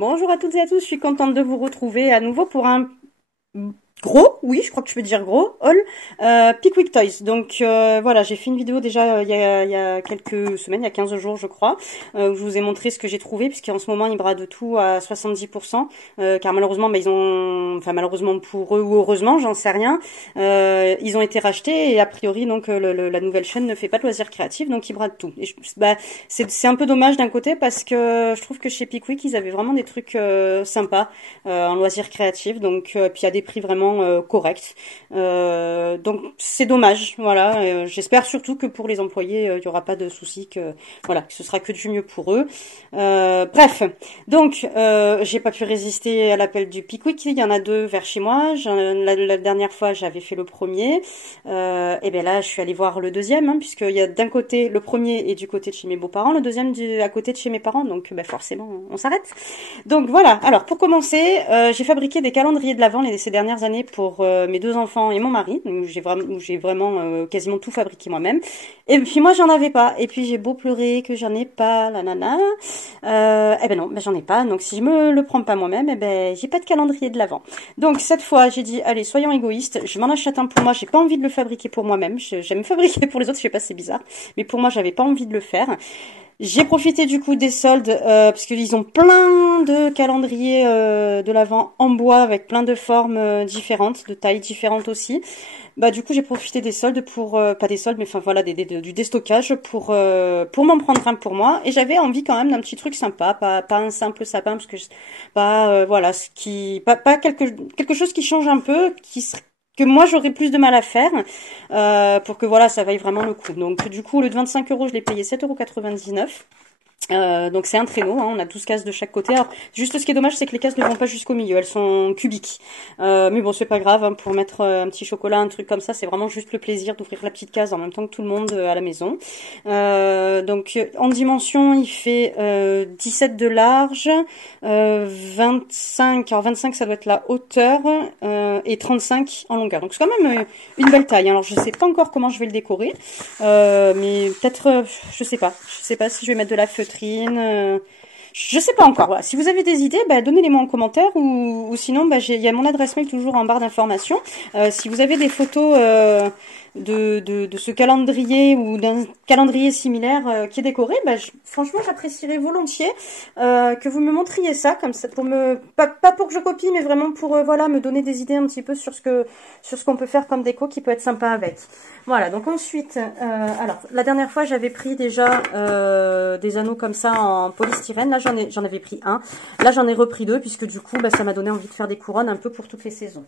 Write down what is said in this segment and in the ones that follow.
Bonjour à toutes et à tous, je suis contente de vous retrouver à nouveau pour un gros, oui, je crois que je peux dire gros, haul, Pickwick Toys. Donc voilà, j'ai fait une vidéo déjà il y a quelques semaines, il y a 15 jours je crois, où je vous ai montré ce que j'ai trouvé, puisqu'en ce moment ils bradent tout à 70%, car malheureusement, ils ont, enfin malheureusement pour eux ou heureusement, j'en sais rien, ils ont été rachetés et a priori donc la nouvelle chaîne ne fait pas de loisirs créatifs, donc ils bradent tout. Et c'est un peu dommage d'un côté parce que je trouve que chez Pickwick ils avaient vraiment des trucs sympas en loisirs créatifs, donc puis à des prix vraiment corrects. Donc c'est dommage, voilà. J'espère surtout que pour les employés, il y aura pas de soucis, que voilà, que ce sera que du mieux pour eux. Bref, donc j'ai pas pu résister à l'appel du Pickwick. Il y en a deux vers chez moi. La dernière fois, j'avais fait le premier. Et ben là, je suis allée voir le deuxième, hein, puisqu'il y a d'un côté le premier et du côté de chez mes beaux-parents, le deuxième à côté de chez mes parents. Donc ben, forcément, on s'arrête. Donc voilà, alors pour commencer, j'ai fabriqué des calendriers de l'Avent ces dernières années pour mes deux enfants et mon mari. Donc j'ai vraiment quasiment tout fabriqué moi-même. Et puis moi j'en avais pas. Et puis j'ai beau pleurer que j'en ai pas, la nana. Eh ben non, ben j'en ai pas. Donc si je me le prends pas moi-même, eh ben j'ai pas de calendrier de l'Avent. Donc cette fois j'ai dit allez soyons égoïstes, je m'en achète un pour moi. J'ai pas envie de le fabriquer pour moi-même. J'aime fabriquer pour les autres, je sais pas, c'est bizarre. Mais pour moi j'avais pas envie de le faire. J'ai profité du coup des soldes parce qu'ils ont plein de calendriers de l'Avent en bois avec plein de formes différentes, de tailles différentes aussi. Bah du coup j'ai profité des soldes pour pas des soldes mais enfin voilà du déstockage pour m'en prendre un pour moi, et j'avais envie quand même d'un petit truc sympa, pas un simple sapin parce que pas voilà ce qui pas quelque chose qui change un peu, que moi j'aurais plus de mal à faire pour que voilà ça vaille vraiment le coup. Donc du coup au lieu de 25 euros je l'ai payé 7,99 €. Donc c'est un traîneau, hein, on a 12 cases de chaque côté. Alors juste ce qui est dommage c'est que les cases ne vont pas jusqu'au milieu, elles sont cubiques. Mais bon c'est pas grave, hein, pour mettre un petit chocolat, un truc comme ça, c'est vraiment juste le plaisir d'ouvrir la petite case en même temps que tout le monde à la maison. Donc en dimension il fait 17 de large, 25, alors 25 ça doit être la hauteur, et 35 en longueur. Donc c'est quand même une belle taille. Alors je sais pas encore comment je vais le décorer, mais peut-être, je sais pas si je vais mettre de la feutrine. Je sais pas encore. Voilà. Si vous avez des idées, bah, donnez-les-moi en commentaire, ou sinon, bah, il y a mon adresse mail toujours en barre d'informations. Si vous avez des photos de ce calendrier ou d'un calendrier similaire qui est décoré, bah, franchement, j'apprécierais volontiers que vous me montriez ça, comme ça, pour pas pour que je copie, mais vraiment pour voilà me donner des idées un petit peu sur ce qu'on peut faire comme déco qui peut être sympa avec. Voilà. Donc ensuite, alors la dernière fois, j'avais pris déjà des anneaux comme ça en polystyrène. Là, j'en avais pris un. Là, j'en ai repris deux puisque du coup, bah, ça m'a donné envie de faire des couronnes un peu pour toutes les saisons.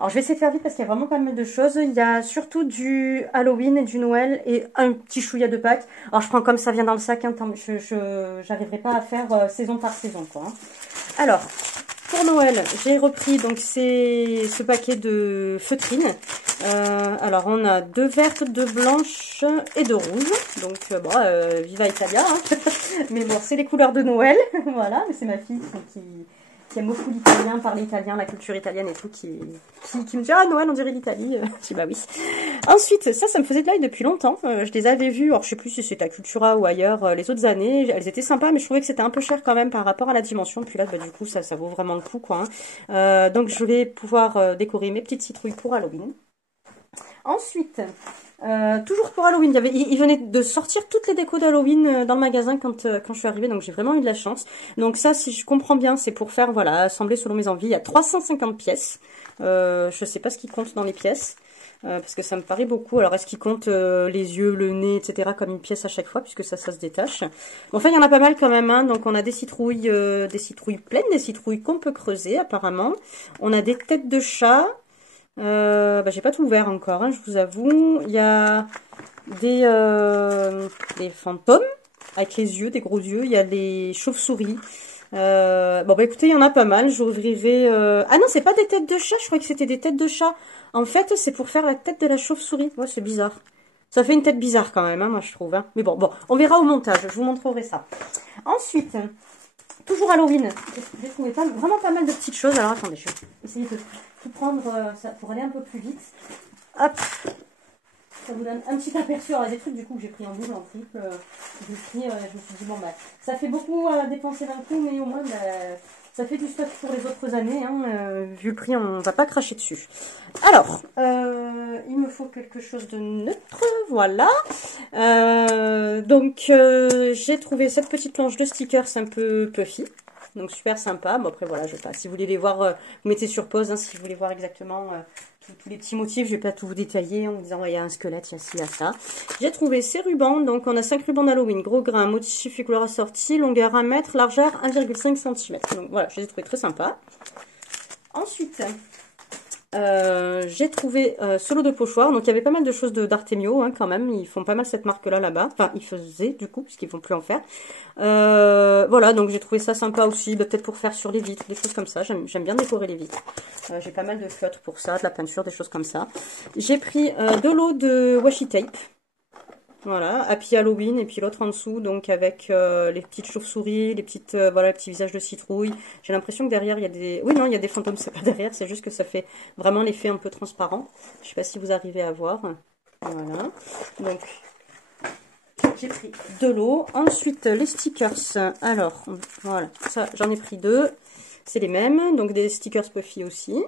Alors, je vais essayer de faire vite parce qu'il y a vraiment pas mal de choses. Il y a surtout du Halloween et du Noël et un petit chouïa de Pâques. Alors, je prends comme ça vient dans le sac. Hein, j'arriverai pas à faire saison par saison, quoi. Hein. Alors, pour Noël, j'ai repris donc ce paquet de feutrines. Alors on a deux vertes, deux blanches et deux rouges. Donc bon, viva Italia. Hein. Mais bon, c'est les couleurs de Noël. Voilà, mais c'est ma fille qui aime beaucoup l'italien, parle italien, la culture italienne et tout, qui me dit ah Noël on dirait l'Italie. Je dis bah oui. Ensuite, ça me faisait de l'œil depuis longtemps. Je les avais vus, alors je sais plus si c'était à Cultura ou ailleurs les autres années. Elles étaient sympas, mais je trouvais que c'était un peu cher quand même par rapport à la dimension. Puis là, bah, du coup, ça vaut vraiment le coup, quoi. Hein. Donc je vais pouvoir décorer mes petites citrouilles pour Halloween. Ensuite, toujours pour Halloween, il venait de sortir toutes les décos d'Halloween dans le magasin quand je suis arrivée, donc j'ai vraiment eu de la chance. Donc ça, si je comprends bien, c'est pour faire, voilà, assembler selon mes envies. Il y a 350 pièces. Je sais pas ce qui compte dans les pièces. Parce que ça me paraît beaucoup. Alors, est-ce qu'il compte les yeux, le nez, etc. comme une pièce à chaque fois, puisque ça se détache. Bon, enfin, il y en a pas mal quand même. Hein. Donc, on a des citrouilles pleines, des citrouilles qu'on peut creuser, apparemment. On a des têtes de chat. Bah, j'ai pas tout ouvert encore, hein, je vous avoue. Il y a des fantômes avec les yeux, des gros yeux. Il y a des chauves-souris. Bon bah écoutez, il y en a pas mal. J'ouvrirai. Ah non, c'est pas des têtes de chat. Je croyais que c'était des têtes de chat. En fait, c'est pour faire la tête de la chauve-souris. Ouais, c'est bizarre. Ça fait une tête bizarre quand même, hein, moi je trouve. Hein. Mais bon, on verra au montage. Je vous montrerai ça. Ensuite. Toujours Halloween, j'ai trouvé vraiment pas mal de petites choses. Alors attendez, je vais essayer de tout prendre ça, pour aller un peu plus vite. Hop, ça vous donne un petit aperçu. Alors, des trucs du coup que j'ai pris en double, en triple. Je me suis dit, bon, bah, ça fait beaucoup à dépenser d'un coup, mais au moins, bah, Ça fait du stock pour les autres années, hein, vu le prix, on va pas cracher dessus. Alors, il me faut quelque chose de neutre, voilà. Donc, j'ai trouvé cette petite planche de stickers un peu puffy. Donc super sympa. Bon après voilà, je sais pas. Si vous voulez les voir, vous mettez sur pause, hein, si vous voulez voir exactement tous les petits motifs. Je vais pas tout vous détailler en vous disant il y a un squelette, il y a ci, il y a ça. J'ai trouvé ces rubans. Donc on a 5 rubans d'Halloween, gros grain, motifs et couleurs assorties, longueur 1 mètre, largeur 1,5 cm. Donc voilà, je les ai trouvés très sympas. Ensuite, j'ai trouvé ce lot de pochoirs. Donc il y avait pas mal de choses d'Artemio, hein, quand même. Ils font pas mal cette marque là là-bas. Enfin ils faisaient du coup, parce qu'ils vont plus en faire. Voilà, donc j'ai trouvé ça sympa aussi, peut-être pour faire sur les vitres, des choses comme ça. J'aime bien décorer les vitres. J'ai pas mal de feutres pour ça, de la peinture, des choses comme ça. J'ai pris deux lots de washi tape. Voilà, Happy Halloween, et puis l'autre en dessous, donc avec les petites chauves-souris, les petites, voilà, les petits visages de citrouille. J'ai l'impression que derrière, il y a des... Oui, non, il y a des fantômes, c'est pas derrière, c'est juste que ça fait vraiment l'effet un peu transparent. Je sais pas si vous arrivez à voir. Voilà, donc j'ai pris deux lots. Ensuite, les stickers. Alors, voilà, ça, j'en ai pris deux. C'est les mêmes, donc des stickers Puffy aussi.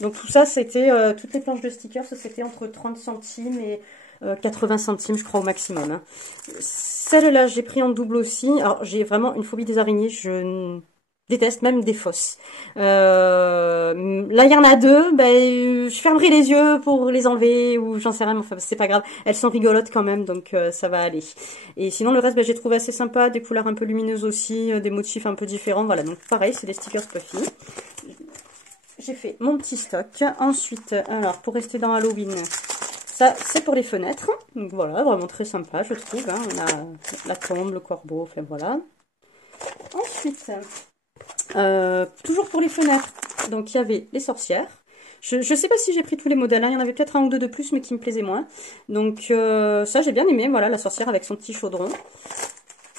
Donc tout ça, c'était, toutes les planches de stickers, c'était entre 30 centimes et 80 centimes, je crois, au maximum. Hein. Celle-là, j'ai pris en double aussi. Alors, j'ai vraiment une phobie des araignées. Je déteste même des fosses. Là, il y en a deux. Ben, je fermerai les yeux pour les enlever ou j'en sais rien. Enfin, c'est pas grave. Elles sont rigolotes quand même, donc ça va aller. Et sinon, le reste, ben, j'ai trouvé assez sympa. Des couleurs un peu lumineuses aussi, des motifs un peu différents. Voilà, donc pareil, c'est des stickers Puffy. J'ai fait mon petit stock. Ensuite, alors, pour rester dans Halloween, ça, c'est pour les fenêtres. Donc voilà, vraiment très sympa, je trouve. Hein. On a la tombe, le corbeau, enfin voilà. Ensuite, toujours pour les fenêtres, donc il y avait les sorcières. Je ne sais pas si j'ai pris tous les modèles, hein. Il y en avait peut-être un ou deux de plus, mais qui me plaisaient moins. Donc ça, j'ai bien aimé, voilà, la sorcière avec son petit chaudron.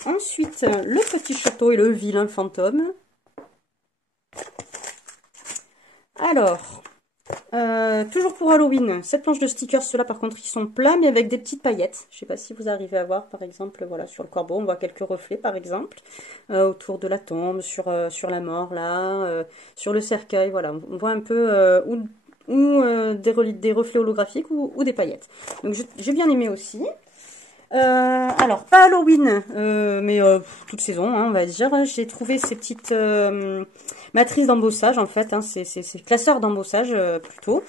Ensuite, le petit château et le vilain fantôme. Alors, toujours pour Halloween, cette planche de stickers, ceux-là par contre ils sont plats mais avec des petites paillettes. Je sais pas si vous arrivez à voir par exemple, voilà, sur le corbeau, on voit quelques reflets par exemple, autour de la tombe, sur la mort là, sur le cercueil, voilà, on voit un peu des reflets holographiques ou des paillettes. Donc j'ai bien aimé aussi. Alors, pas Halloween, mais toute saison, hein, on va dire. J'ai trouvé ces petites matrices d'embossage, en fait. Hein, c'est classeurs d'embossage, plutôt.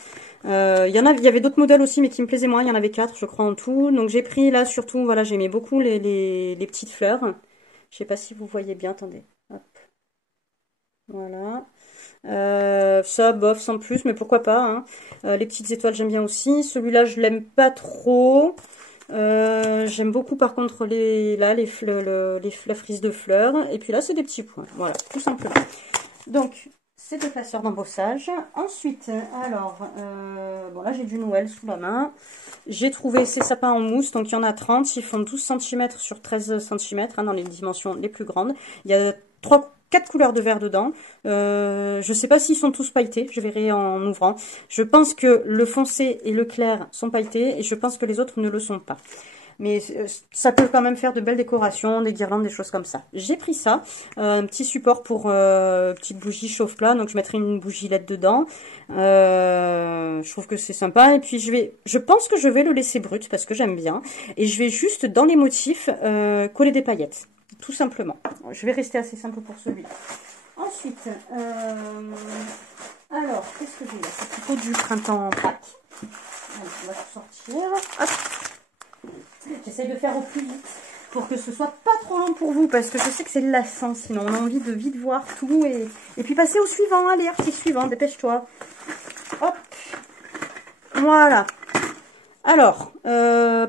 Il y avait d'autres modèles aussi, mais qui me plaisaient moins. Il y en avait 4, je crois, en tout. Donc, j'ai pris, là, surtout, voilà, j'aimais beaucoup les petites fleurs. Je sais pas si vous voyez bien, attendez. Hop. Voilà. Ça, bof, sans plus, mais pourquoi pas. Hein. Les petites étoiles, j'aime bien aussi. Celui-là, je l'aime pas trop. J'aime beaucoup par contre la frise de fleurs. Et puis là, c'est des petits points. Voilà, tout simplement. Donc, c'est des classeurs d'embossage. Ensuite, alors, bon là, j'ai du Noël sous la main. J'ai trouvé ces sapins en mousse. Donc, il y en a 30. Ils font 12 cm sur 13 cm, hein, dans les dimensions les plus grandes. Il y a 4 couleurs de vert dedans. Je sais pas s'ils sont tous pailletés, je verrai en ouvrant. Je pense que le foncé et le clair sont pailletés et je pense que les autres ne le sont pas. Mais ça peut quand même faire de belles décorations, des guirlandes, des choses comme ça. J'ai pris ça, un petit support pour petite bougie chauffe-plat, donc je mettrai une bougie LED dedans. Je trouve que c'est sympa. Et puis je pense que je vais le laisser brut parce que j'aime bien. Et je vais juste dans les motifs coller des paillettes. Tout simplement. Je vais rester assez simple pour celui-là. Ensuite, alors, qu'est-ce que j'ai là? C'est plutôt du printemps Pâques. On va tout sortir. Hop. J'essaie de faire au plus vite pour que ce soit pas trop long pour vous parce que je sais que c'est lassant sinon. On a envie de vite voir tout et puis passer au suivant. Allez, artiste suivant, dépêche-toi. Hop. Voilà. Alors,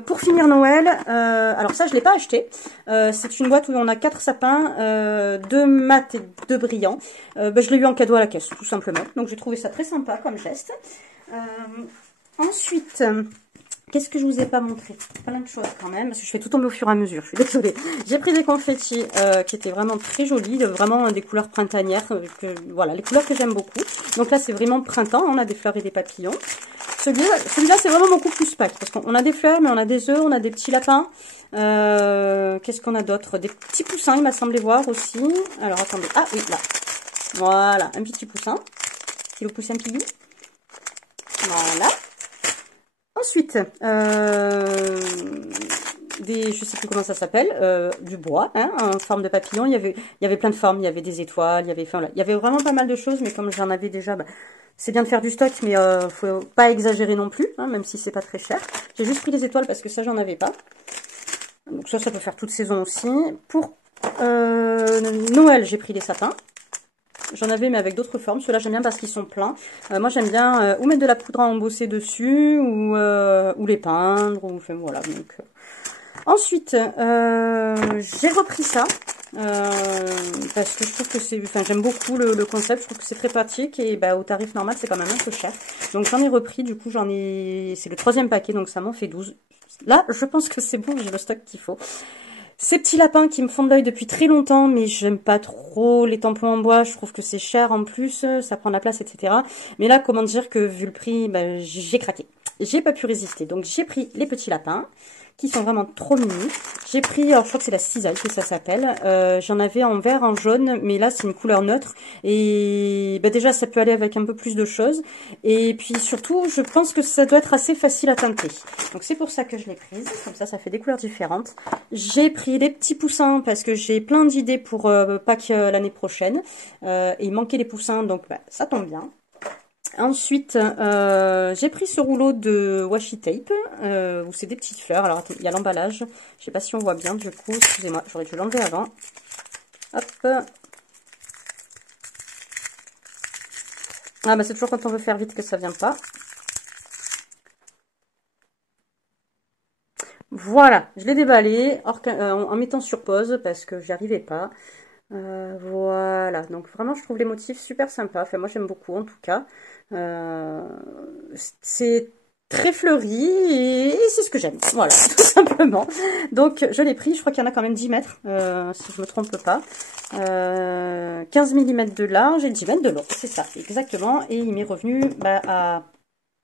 pour finir Noël, alors ça je l'ai pas acheté, c'est une boîte où on a 4 sapins, 2 mat et 2 brillants. Je l'ai eu en cadeau à la caisse, tout simplement, donc j'ai trouvé ça très sympa comme geste. Ensuite, qu'est-ce que je vous ai pas montré? Plein de choses quand même, parce que je fais tout tomber au fur et à mesure, je suis désolée. J'ai pris des confettis qui étaient vraiment très jolis, vraiment des couleurs printanières, voilà, les couleurs que j'aime beaucoup. Donc là c'est vraiment printemps, on a des fleurs et des papillons. celui-là, c'est vraiment mon coucou pack. Parce qu'on a des fleurs, mais on a des œufs, on a des petits lapins. Qu'est-ce qu'on a d'autre? Des petits poussins, il m'a semblé voir aussi. Alors, attendez. Ah oui, là. Voilà, un petit poussin. Petit poussin pilou. Voilà. Ensuite, je sais plus comment ça s'appelle, du bois, hein, en forme de papillon. Il y avait plein de formes, il y avait des étoiles, il y avait vraiment pas mal de choses, mais comme j'en avais déjà, c'est bien de faire du stock, mais faut pas exagérer non plus, hein, même si c'est pas très cher. J'ai juste pris les étoiles parce que ça, j'en avais pas. Donc ça peut faire toute saison aussi. Pour Noël, j'ai pris des sapins. J'en avais, mais avec d'autres formes. Ceux-là, j'aime bien parce qu'ils sont pleins. Moi, j'aime bien ou mettre de la poudre à embosser dessus, ou les peindre, ou enfin, voilà. Donc, ensuite, j'ai repris ça. Parce que je trouve que c'est... Enfin, j'aime beaucoup le concept. Je trouve que c'est très pratique. Et au tarif normal, c'est quand même un peu cher. Donc, j'en ai repris. Du coup, c'est le 3e paquet. Donc, ça m'en fait 12. Là, je pense que c'est bon. J'ai le stock qu'il faut. Ces petits lapins qui me font de l'œil depuis très longtemps, mais j'aime pas trop les tampons en bois, je trouve que c'est cher en plus, ça prend de la place, etc. Mais là, comment dire que vu le prix, j'ai craqué. J'ai pas pu résister, donc j'ai pris les petits lapins, qui sont vraiment trop mimi. J'ai pris, alors je crois que c'est la cisaille que ça s'appelle, j'en avais en vert, en jaune, mais là c'est une couleur neutre, et déjà ça peut aller avec un peu plus de choses, et puis surtout je pense que ça doit être assez facile à teinter. Donc c'est pour ça que je l'ai prise, comme ça fait des couleurs différentes. J'ai pris les petits poussins parce que j'ai plein d'idées pour Pâques l'année prochaine, et il manquait les poussins, donc ça tombe bien. Ensuite, j'ai pris ce rouleau de washi tape, où c'est des petites fleurs. Alors, il y a l'emballage. Je sais pas si on voit bien, du coup. Excusez-moi, j'aurais dû l'enlever avant. Hop. Ah, c'est toujours quand on veut faire vite que ça vient pas. Voilà, je l'ai déballé en mettant sur pause parce que j'y arrivais pas. Voilà, donc vraiment je trouve les motifs super sympas. Enfin, moi j'aime beaucoup en tout cas. C'est très fleuri et c'est ce que j'aime. Voilà, tout simplement. Donc je l'ai pris, je crois qu'il y en a quand même 10 mètres, si je me trompe pas. 15 mm de large et 10 mètres de long, c'est ça, exactement. Et il m'est revenu à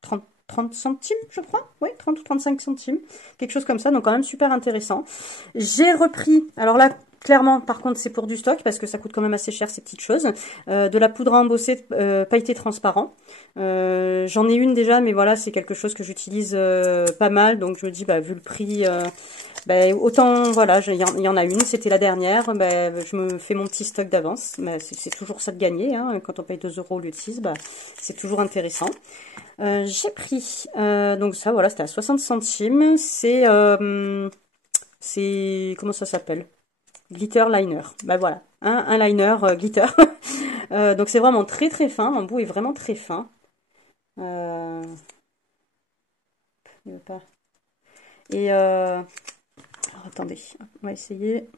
30 centimes, je crois. Oui, 30 ou 35 centimes. Quelque chose comme ça, donc quand même super intéressant. J'ai repris, alors là, clairement, par contre, c'est pour du stock, parce que ça coûte quand même assez cher, ces petites choses. De la poudre à embosser pailleté transparent. J'en ai une déjà, mais voilà, c'est quelque chose que j'utilise pas mal, donc je me dis, vu le prix... autant, voilà, il y en a une, c'était la dernière, je me fais mon petit stock d'avance, c'est toujours ça de gagner, hein, quand on paye 2 € au lieu de 6, c'est toujours intéressant. J'ai pris, donc ça, voilà, c'était à 60 centimes, c'est, comment ça s'appelle? Glitter liner, voilà, hein, un liner glitter, donc c'est vraiment très très fin, l'embout est vraiment très fin, il veut pas, et alors, attendez, on va essayer.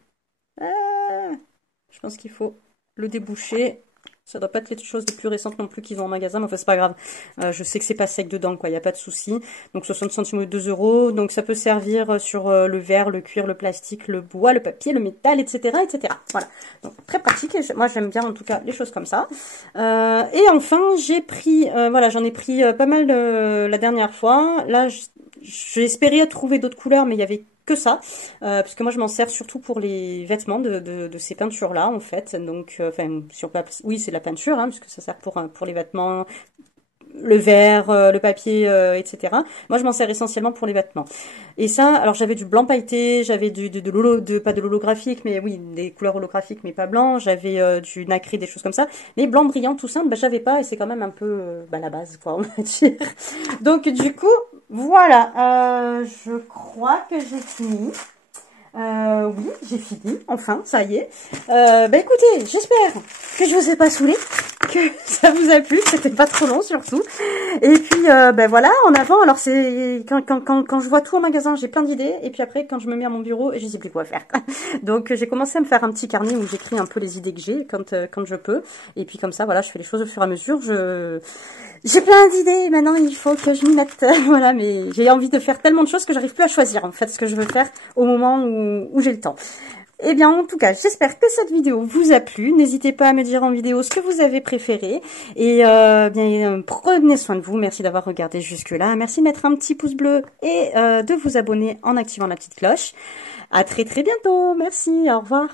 Je pense qu'il faut le déboucher. Ça doit pas être les choses les plus récentes non plus qu'ils ont en magasin, mais enfin c'est pas grave. Je sais que c'est pas sec dedans, quoi, il n'y a pas de souci. Donc 60 centimes ou 2 €. Donc ça peut servir sur le verre, le cuir, le plastique, le bois, le papier, le métal, etc. etc. Voilà. Donc très pratique. Et moi j'aime bien en tout cas les choses comme ça. Et enfin j'ai pris, voilà, j'en ai pris pas mal la dernière fois. Là j'ai espéré trouver d'autres couleurs, mais il y avait que ça, parce que moi je m'en sers surtout pour les vêtements de ces peintures là en fait, donc oui c'est de la peinture, hein, puisque ça sert pour les vêtements, le verre, le papier, etc. Moi je m'en sers essentiellement pour les vêtements. Et ça, alors j'avais du blanc pailleté, j'avais pas de l'holographique, mais oui, des couleurs holographiques, mais pas blanc, j'avais du nacré, des choses comme ça. Mais blanc brillant, tout simple, j'avais pas, et c'est quand même un peu la base, quoi, on va dire. Donc du coup, voilà, je crois que j'ai fini. Oui, j'ai fini, enfin, ça y est. Écoutez, j'espère que je vous ai pas saoulé, que ça vous a plu, que c'était pas trop long surtout. Et puis, voilà, en avant, alors c'est quand je vois tout en magasin, j'ai plein d'idées, et puis après, quand je me mets à mon bureau, je sais plus quoi faire. Donc, j'ai commencé à me faire un petit carnet où j'écris un peu les idées que j'ai quand je peux, et puis comme ça, voilà, je fais les choses au fur et à mesure. J'ai plein d'idées, maintenant il faut que je m'y mette, voilà, mais j'ai envie de faire tellement de choses que j'arrive plus à choisir, en fait, ce que je veux faire au moment où j'ai le temps. Eh bien, en tout cas, j'espère que cette vidéo vous a plu. N'hésitez pas à me dire en vidéo ce que vous avez préféré. Et prenez soin de vous. Merci d'avoir regardé jusque-là. Merci de mettre un petit pouce bleu et de vous abonner en activant la petite cloche. À très très bientôt. Merci, au revoir.